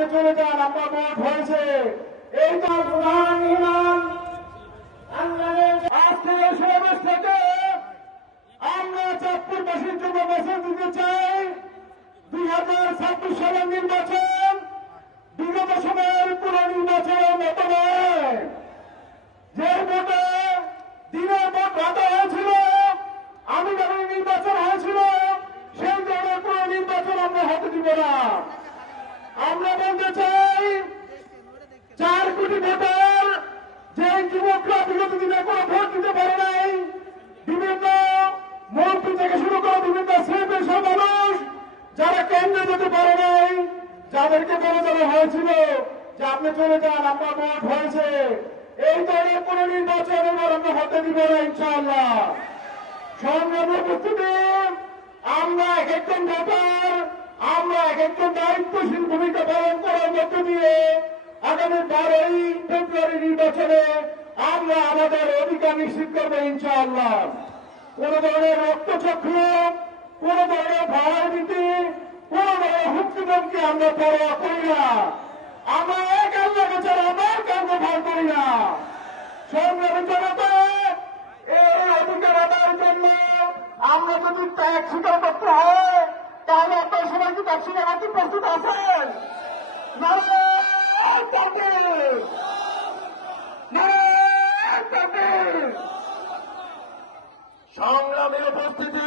আপনি চলে যান, আমরা ভোট হয়েছে। এই তার প্রধান ইমাম আজকে এই সমাবেশ থেকে আমরা চাঁদপুরবাসীর জন্য মেসেজ দিতে চাই, 2026 সালের নির্বাচন বিগত সময়ের পুরো নির্বাচনের মতো নয়। যে ভোটে দিনের ভোট রাতে হয়েছিল, আমি যখন নির্বাচন হয়েছিল, সেই ধরনের পুরো নির্বাচন আমরা হতে দিব না। আমরা বলতে চাই, 4 কোটি ভোটার যে যুবকরা বিগত দিনে কোনো ভোট দিতে পারে নাই, বিভিন্ন মন্ত্রী থেকে শুরু করে বিভিন্ন শ্রেণীর মানুষ যারা কেন্দ্রে যেতে পারে নাই, যাদেরকে বলে দেওয়া হয়েছিল যে আপনি চলে যান, আমরা ভোট হয়েছে। এই ধরনের কোন নির্বাচন এবার আমরা হতে দিব না ইনশাআল্লাহ। সংগ্রামী উপস্থিতি, আমরা এক একজন ভোটার, আমরা এক একজন দায়িত্বশীল ভূমিকা পালন করার মধ্য দিয়ে আগামী 12ই ফেব্রুয়ারি নির্বাচনে আমরা আমাদের অধিকার নিশ্চিত করবো ইনশাআল্লাহ। কোন ধরনের রক্তচক্র, কোন ধরনের ভয়ভীতি, কোন ধরনের হুমকি ধমকি আমরা পরোয়া করি না। আমরা এক আল্লাহকে ছাড়া আমার কাউকে ভয় করি না। সংগ্রামী জনতা, এই অধিকার আদায়ের জন্য আমরা যদি ত্যাগ স্বীকার করতে হয়, তাহলে আপনার সবাই কি ত্যাগ স্বীকার করতে প্রস্তুত আছেন? নারায়ণ তাকবীর! নারায়ণ তাকবীর! সংগ্রামী উপস্থিতি।